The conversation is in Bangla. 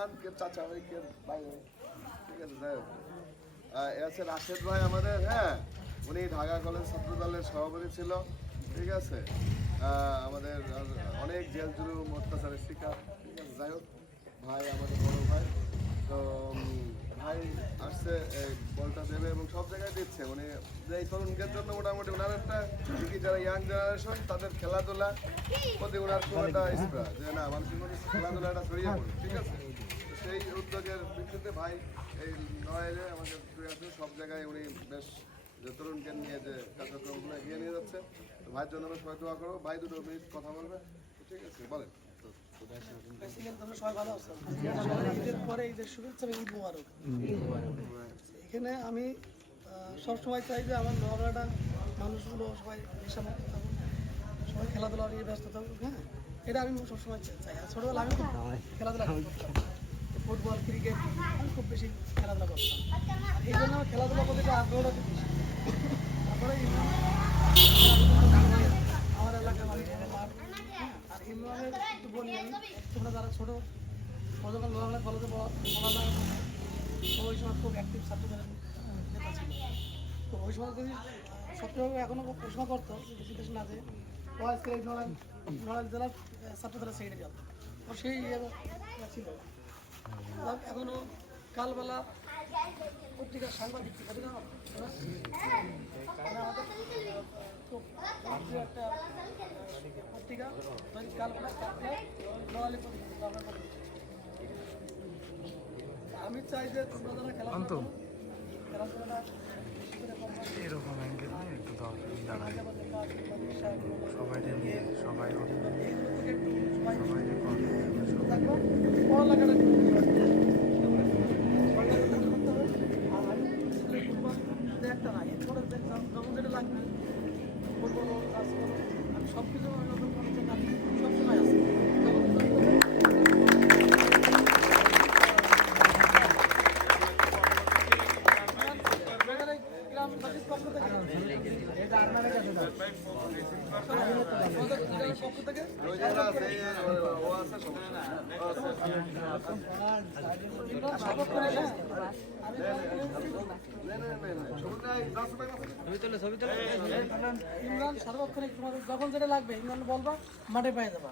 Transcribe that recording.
কে ভাই রাশেদ ভাই আমাদের হ্যাঁ? উনি ঢাকা কলেজ ছাত্র দলের সভাপতি ছিল, ঠিক আছে? আমাদের অনেক জেল জুলুম অত্যাচারের শিকার, ঠিক আছে? যাই হোক, ভাই আমাদের বড় ভাই। তো ভাই আসছে বলটা দেবে এবং সব জায়গায় দিচ্ছে। যে এই তরুণদের জন্য মোটামুটি ওনার একটা যারা ইয়াং জেনারেশন তাদের খেলাধুলা প্রতি ওনার খুব একটা যে না, মানুষের মধ্যে খেলাধুলাটা ছড়িয়ে পড়ে ঠিক আছে? সেই উদ্যোগের ভিত্তিতে ভাই এই নড়াইলে আমাদের দুই আছে সব জায়গায় উনি বেশ যে তরুণকে নিয়ে যে কার্যক্রমগুলো এগিয়ে নিয়ে যাচ্ছে। তো ভাইয়ের জন্য সবাই দোয়া করব ভাই দুটো মিনিট কথা বলবে। ঠিক আছে বলেন। এখানে আমি সবসময় চাই যে আমার নোয়ারাটা মানুষগুলো সবাই নেশামুক্ত থাকুক সবাই খেলাধুলা নিয়ে ব্যস্ত থাকুক হ্যাঁ? এটা আমি সবসময় চাই। আর ছোটোবেলা আমি খেলাধুলা করতাম। ফুটবল ক্রিকেট আমি খুব বেশি খেলাধুলা করতাম। এই জন্য আমার খেলাধুলা একটু আগ্রহটা খুব বেশি। তারপরে আমার এলাকার মানুষ হ্যাঁ, আর ইমরানের একটু বলি আমি তোমরা যারা ছোটো যখন লোহাগড়া কলেজে পড়া- তো ওই সময় খুব অ্যাক্টিভ ছাত্রদের নেতা ছিল। তো ওই সময় যদি সত্যিভাবে এখনও প্রশ্ন করতো বিদেশ না যে ও আজকে এই নড়াইল জেলার ছাত্রদের সেই ছিল। এখনও কালবেলা পত্রিকার সাংবাদিক একটা পত্রিকা কালবেলা আমি চাই যে তোমরা যারা খেলাধুলা করে করবা। এরকম অ্যাঙ্গেল নিয়ে একটু না। সবাই নিয়ে সবাই সবাই করে সুস্থ থাকব। পড়ালেখাটা একটু করতে হবে। পড়ালেখাটা করতে হবে। আর আমি ছেলে ফুটবল শুধু একটা না, এর পরে যে যখন লাগবে, করব কাজ করব আমি সব কিছু ইমরান সার্বক্ষণিক তোমাদের যখন যেটা লাগবে ইমরান বলবা মাঠে পেয়ে যাবা